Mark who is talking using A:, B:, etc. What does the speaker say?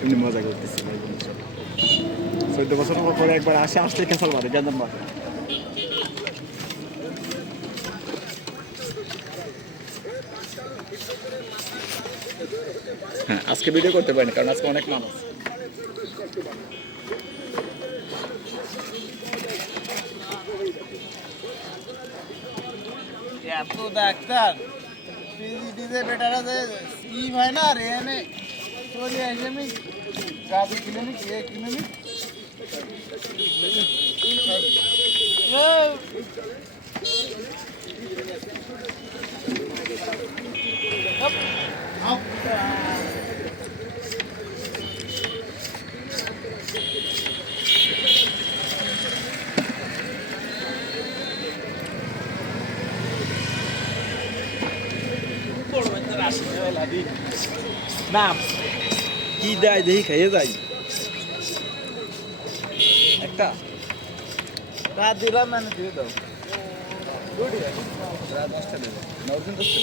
A: এমনি মজা করতেছি ভাই চোদ্দ বছর পরে একবার আসে, আসলে কেসাল বাদে গেন্দাম বাদে হ্যাঁ আজকে ভিডিও করতে পারিনি, কারণ আজকে অনেক মানুষ।
B: এত ডাক্তার পিজিটিতে বেটারা যে ই হয় না, রে এনে। ट्रोली ऐसे में काफी किलो में एक
A: किलो में Now. কি দেয় দেখি খাইয়ে যাই। একটা।
B: তা দিলাম মানে দিয়ে দাও।
A: দশটা দেবে না অর্জুন দশটা